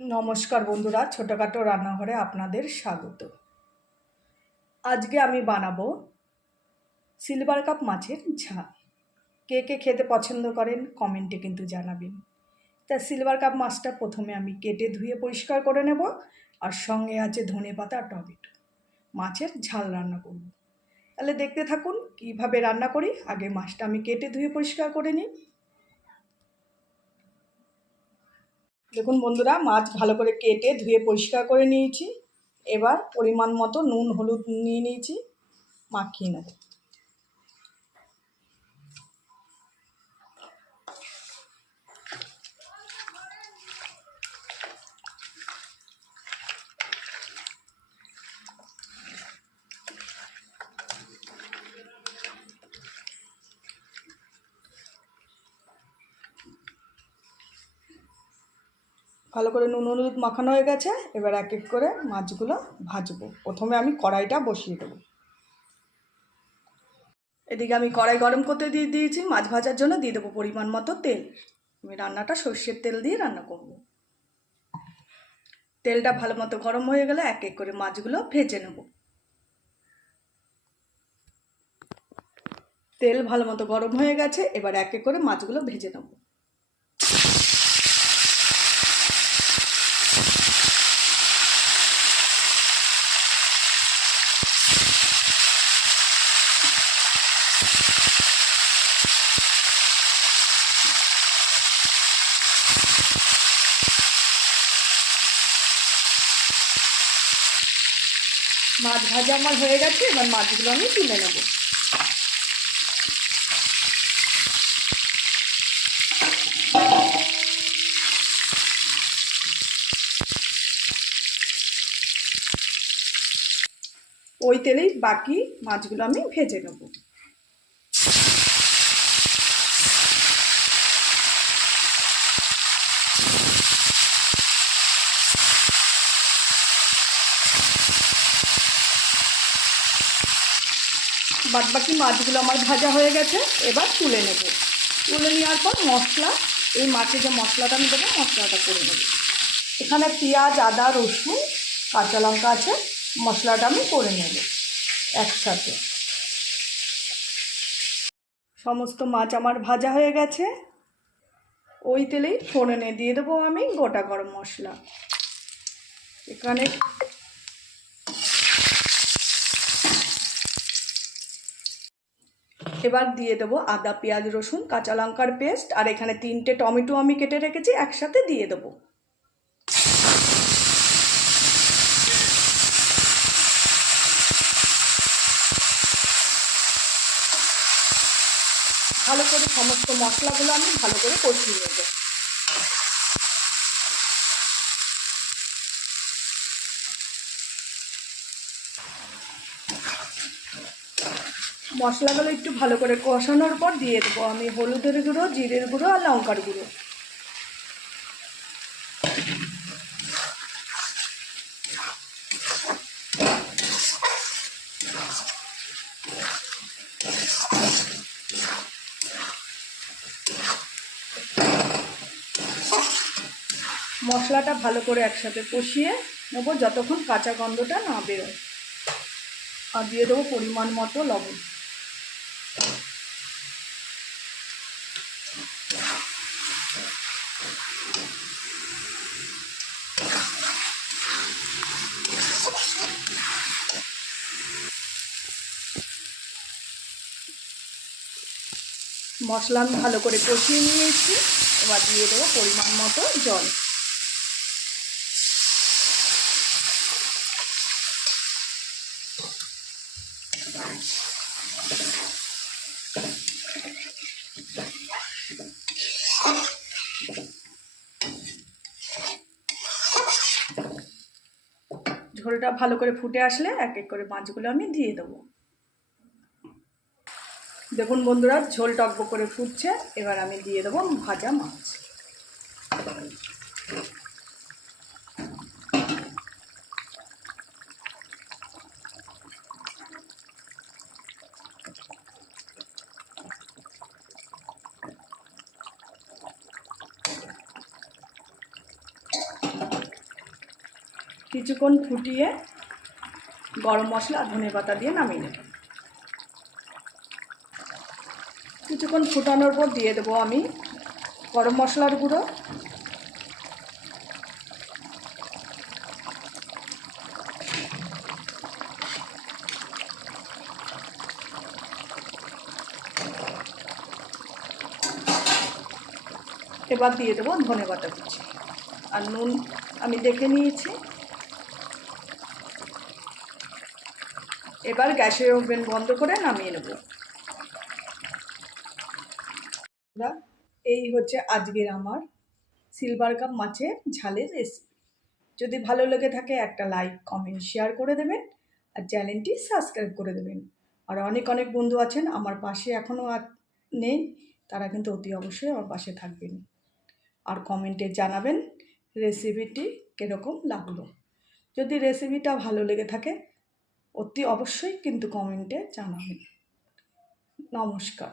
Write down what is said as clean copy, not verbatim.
নমস্কার বন্ধুরা, ছোটোখাটো রান্নাঘরে আপনাদের স্বাগত। আজকে আমি বানাবো সিলভার কাপ মাছের ঝাল। কে কে খেতে পছন্দ করেন কমেন্টে কিন্তু জানাবেন। তা সিলভার কাপ মাছটা প্রথমে আমি কেটে ধুয়ে পরিষ্কার করে নেব, আর সঙ্গে আছে ধনেপাতা আর টমেটো। মাছের ঝাল রান্না করব। তাহলে দেখতে থাকুন কিভাবে রান্না করি। আগে মাছটা আমি কেটে ধুয়ে পরিষ্কার করে নিই। দেখুন বন্ধুরা, মাছ ভালো করে কেটে ধুয়ে পরিষ্কার করে নিয়েছি। এবার পরিমাণ মতো নুন হলুদ নিয়ে নিয়েছি, মাখিয়ে নেব। ভালো করে নুন হলুদ মাখানো হয়ে গেছে। এবার এক এক করে মাছগুলো ভাজবো। প্রথমে আমি কড়াইটা বসিয়ে দেবো। এদিকে আমি কড়াই গরম করতে দিয়ে দিয়েছি। মাছ ভাজার জন্য দিয়ে দেবো পরিমাণ মতো তেল। আমি রান্নাটা সর্ষের তেল দিয়ে রান্না করব। তেলটা ভালো মতো গরম হয়ে গেলে এক এক করে মাছগুলো ভেজে নেব। তেল ভালো মতো গরম হয়ে গেছে, এবার এক এক করে মাছগুলো ভেজে নেব। মাছ ভাজা আমার হয়ে গেছে, এবার মাছগুলো আমি তুলে নেব। ওই তেলেই বাকি মাছগুলো আমি ভেজে নেব। বাদ বাকি মাছগুলো আমার ভাজা হয়ে গেছে, এবার তুলে নেব। তুলে নেওয়ার পর মশলা, এই মাছে যে মশলাটা আমি দেবো, মশলাটা করে নেব। এখানে পেঁয়াজ আদা রসুন কাঁচা লঙ্কা আছে, মশলাটা আমি করে নেব একসাথে। সমস্ত মাছ আমার ভাজা হয়ে গেছে। ওই তেলেই ফোড়নে দিয়ে দেবো আমি গোটা গরম মশলা। এখানে এবার দিয়ে দেবো আদা পেঁয়াজ রসুন কাঁচা লঙ্কার পেস্ট, আর এখানে 3টে টমেটো আমি কেটে রেখেছি, একসাথে দিয়ে দেবো। ভালো করে সমস্ত মশলাগুলো আমি ভালো করে কষিয়ে নেব। মশলাগুলো একটু ভালো করে কষানোর পর দিয়ে দেবো আমি হলুদের গুঁড়ো জিরের গুঁড়ো আর লঙ্কার গুঁড়ো। মশলাটা ভালো করে একসাথে কষিয়ে নেবো যতক্ষণ কাঁচা গন্ধটা না বেরোয়। আর দিয়ে দেবো পরিমাণ মতো লবণ। মশলা আমি ভালো করে কষিয়ে নিয়েছি, এবার দিয়ে দেবো পরিমাণ মতো জল। ঝোলটা ভালো করে ফুটে আসলে এক এক করে মাছগুলো আমি দিয়ে দেবো। দেখুন বন্ধুরা, ঝোল টকবক করে ফুটছে, এবার আমি দিয়ে দেবো ভাজা মাছ। কিছুক্ষণ ফুটিয়ে গরম মশলা আর ধনেপাতা দিয়ে নামিয়ে নেব। কিছুক্ষণ ফুটানোর পর দিয়ে দেবো আমি গরম মশলার গুঁড়ো, এবার দিয়ে দেবো ধনেপাতা কুচি আর নুন আমি দেখে নিয়েছি। এবার গ্যাসের ওভেন বন্ধ করে নামিয়ে নেব। এই হচ্ছে আজকের আমার সিলভার কাপ মাছের ঝালের রেসিপি। যদি ভালো লেগে থাকে একটা লাইক কমেন্ট শেয়ার করে দেবেন আর চ্যানেলটি সাবস্ক্রাইব করে দেবেন। আর অনেক অনেক বন্ধু আছেন আমার পাশে এখনও নেই, তারা কিন্তু অতি অবশ্যই আমার পাশে থাকবেন আর কমেন্টে জানাবেন রেসিপিটি কীরকম লাগলো। যদি রেসিপিটা ভালো লেগে থাকে অতি অবশ্যই কিন্তু কমেন্টে জানাবেন। নমস্কার।